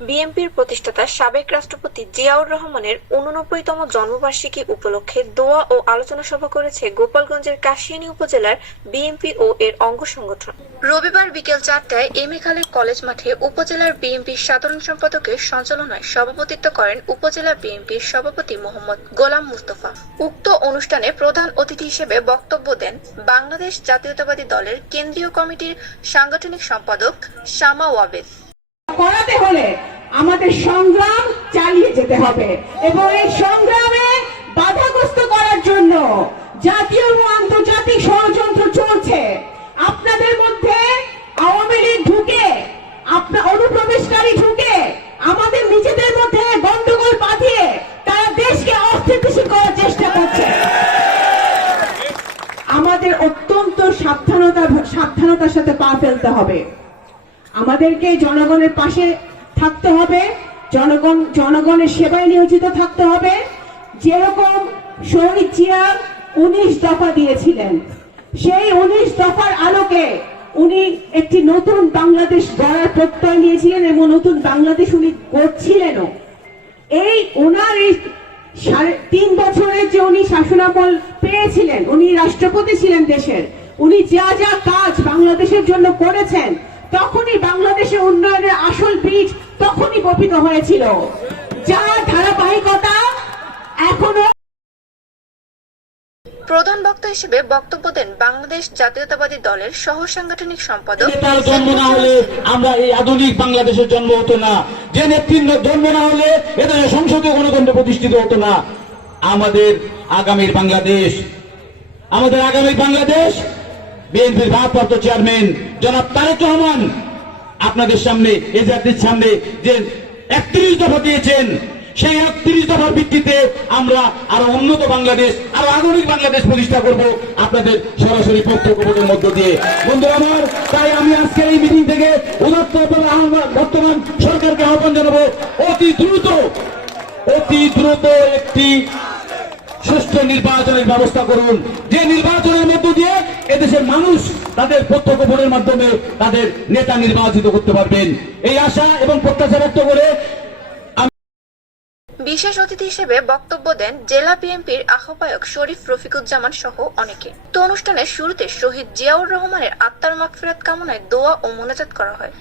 বিএনপির প্রতিষ্ঠাতা সাবেক রাষ্ট্রপতি জিয়াউর রহমানের উননব্বইতম জন্মবার্ষিকী উপলক্ষে দোয়া ও আলোচনা সভা করেছে গোপালগঞ্জের কাশিয়ানী উপজেলার বিএনপি ও এর অঙ্গ সংগঠন। রবিবার বিকেল চারটায় এম এ খালেদ কলেজ মাঠে উপজেলার বিএনপির সাধারণ সম্পাদকের সঞ্চালনায় সভাপতিত্ব করেন উপজেলা বিএনপির সভাপতি মোহাম্মদ গোলাম মুস্তফা। উক্ত অনুষ্ঠানে প্রধান অতিথি হিসেবে বক্তব্য দেন বাংলাদেশ জাতীয়তাবাদী দলের কেন্দ্রীয় কমিটির সাংগঠনিক সম্পাদক শামা ওয়াবেদ। করাতে হলে আমাদের সংগ্রাম চালিয়ে যেতে হবে। এবং এই সংগ্রামে বাধাগ্রস্ত করার জন্য জাতীয় ও আন্তর্জাতিক ষড়যন্ত্র চলছে। আপনাদের মধ্যে আওয়ামী লীগ ঢুকে আপনার অনুপ্রবেশকারী ঢুকে, আমাদের নিজেদের মধ্যে গন্ডগোল বাঁধিয়ে তারা দেশকে অস্থিতিশীল করার চেষ্টা করছে। আমাদের অত্যন্ত সাবধানতা, সাবধানতার সাথে পা ফেলতে হবে। আমাদেরকে জনগণের পাশে থাকতে হবে, জনগণ, জনগণের সেবায় নিয়োজিত থাকতে হবে। যেরকম শহীদ জিয়া উনিশ দফা দিয়েছিলেন, সেই উনিশ দফার আলোকে উনি একটি নতুন বাংলাদেশ গড়ার প্রত্যয় নিয়েছিলেন এবং নতুন বাংলাদেশ উনি করছিলেনও এই ওনার এই সাড়ে তিন বছরের যে উনি শাসনামল পেয়েছিলেন, উনি রাষ্ট্রপতি ছিলেন দেশের, উনি যা যা কাজ বাংলাদেশের জন্য করেছেন তখনই বাংলাদেশের উন্নয়নের আসল বীজ তখনই বপিত হয়েছিল। যার ধারাবাহিকতা এখনও প্রধান বক্তা হিসেবে বক্তব্য দেন বাংলাদেশ জাতীয়তাবাদী দলের সহ সাংগঠনিক সম্পাদক নেতার জন্ম না হলে আমরা এই আধুনিক বাংলাদেশের জন্ম হতো না। যে নেতৃত্ব জন্ম না হলে এদেশে সংসদীয় গণতন্ত্র প্রতিষ্ঠিত হতো না। আমাদের আগামীর বাংলাদেশ আমাদের আগামীর বাংলাদেশ বিএনপির ভারপ্রাপ্ত চেয়ারম্যান জনাব তারেক রহমান আপনাদের সামনে এ জাতির সামনে যে একত্রিশ দফা দিয়েছেন, সেই একত্রিশ দফার ভিত্তিতে আমরা আরও উন্নত বাংলাদেশ, আরও আধুনিক বাংলাদেশ প্রতিষ্ঠা করব আপনাদের সরাসরি প্রত্যক্ষবোধের মধ্য দিয়ে। বন্ধু আমার, তাই আমি আজকের এই মিটিং থেকে বর্তমান সরকারকে আহ্বান জানাব, অতি দ্রুত অতি দ্রুত একটি সুষ্ঠু নির্বাচনের ব্যবস্থা করুন। যে নির্বাচনের মধ্য দিয়ে এদেশের মানুষ তাদের প্রত্যক্ষ ভোটের মাধ্যমে তাদের নেতা নির্বাচিত করতে পারবেন। এই আশা এবং প্রত্যাশা ব্যক্ত করে বিশেষ অতিথি হিসেবে বক্তব্য দেন জেলা বিএনপির আহ্বায়ক শরীফ রফিকুজ্জামান সহ অনেকে। তো অনুষ্ঠানের শুরুতে শহীদ জিয়াউর রহমানের আত্মার মাগফিরাত কামনায় দোয়া ও মোনাজাত করা হয়।